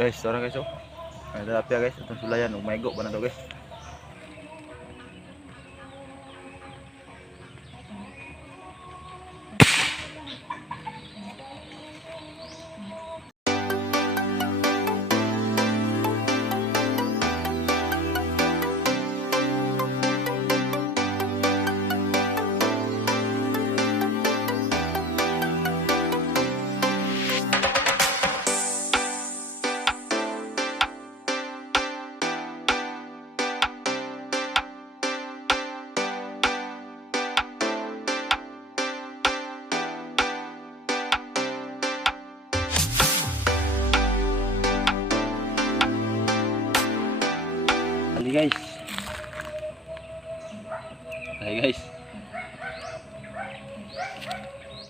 Guys, tara guys oh. May tilapia guys, itong sulayan, umaigo pa na to guys. Guys. Hai guys.